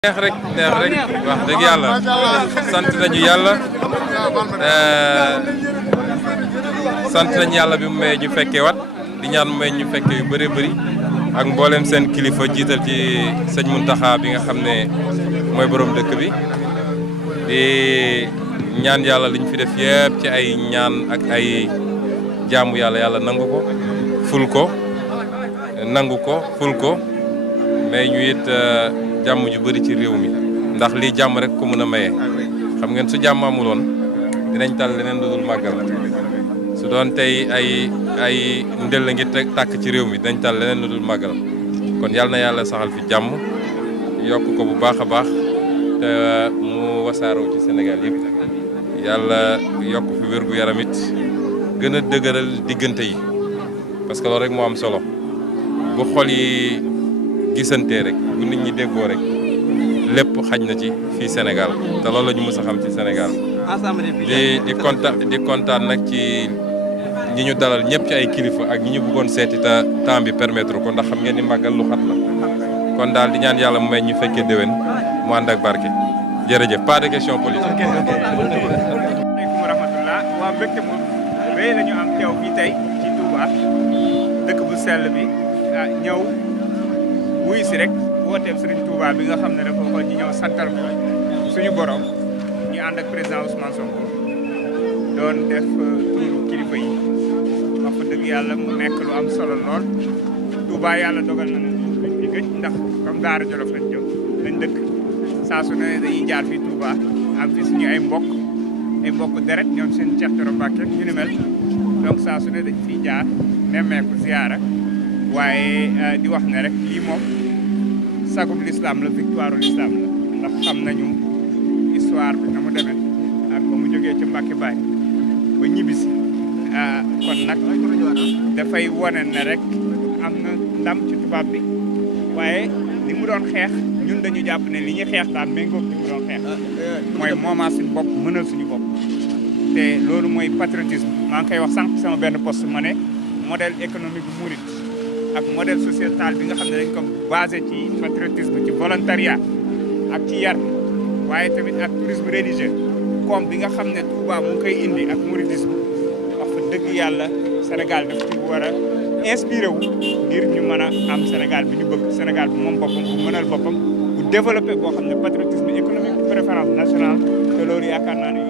neex rek wax dëgg yàlla sant nañu yàlla sant nañu yàlla bi mu may ñu fekkee wat di ñaan mu may ñu fekkee yu bëree bëri ak mboolem seen kilifa jiital ci sëñ Muntaxa bi nga xam ne mooy borom dëkk bi di ñaan yàlla liñ fi def yëpp ci ay ñaan ak ay jaamu yàlla nangu ko ful ko nangu ko ful ko mais ñu it jàmm ju bëri ci réew mi ndax lii jàmm rek ko mën a maye xam ngeen su jàmm amuloon dinañ tal leneen lu dul màggal su doon tey ay ndel la ngi tàkk ci réew mi dinañ tal leneen lu dul màggal kon yàlla na yàlla saxal fi jàmm yokk ko bu baax a baax te mu wasaaroo ci Sénégal yëpp yàlla yokk fi wér gu yaram it gën a dëgëral diggante yi parce que loolu rek moo am solo bu xol yi gisantee rek bu nit ñi déggoo rek lépp xaj na ci fii Sénégal te loolu la ñu mës a xam ci Sénégal di kontaan nag ci ñi ñu dalal ñëpp ci ay kilifa ak ñi ñu bëggoon seeti te temps bi permettre ko ndax xam ngeen ni màggal lu xat la kon daal di ñaan yàlla mu may ñu fekkee déwén mu ànd ak barke jërëjëf pas de question politique. aleykum wa rahmatullah waa mbégte moom rëy la ñu am teew fii tey ci Touba dëkk bu sell bi ñëw wuy si rek wooteem Serigne Touba bi nga xam ne dafa waxoon ñu ñëw santal ko suñu borom ñu ànd ak président Ousmane Sonko doon def tuuru kilifa yi wax fa dëgg yàlla mu nekk lu am solo lool Touba yàlla dogal na ne dañ fi gëj ndax comme Daara Jolof lañ jëm lañ dëkk saa su ne dañuy jaar fii Touba am fi suñu ay mbokk deret ñoom seen Cheikh Thioro Mbacké ñu ni mel donc saa su ne dañ fiy jaar nemmeeku ziyaara waaye di wax ne rek lii moom sagub l'islam la victoire l'islam la ndax xam nañu histoire bi na mu demee ak ba mu jógee ci Mbàkke Baay ba ñibbisi kon nag dafay wone ne rek am na ndam ci tubaab bi waaye li mu doon xeex ñun dañu jàpp ne li ñuy xeex daal méngoog li mu doon xeex mooy moomaa suñu bopp mënal suñu bopp te loolu mooy patriotisme maa ngi koy wax sànq sama benn poste ma ne modèle économique bu murit ak modèle sociétal bi nga xam ne dañ ko basé ci patriotisme ci volontariat ak ci yar waaye tamit ak tourisme religieux comme bi nga xam ne Touba mu ngi koy indi ak mouridisme wax fa dëgg yàlla Sénégal daf ci war a inspiré wu ngir ñu mën a am Sénégal bi ñu bëgg Sénégal bu moom boppam bu mënal boppam bu développé boo xam ne patriotisme économique préférence nationale te loolu yaakaar naa ne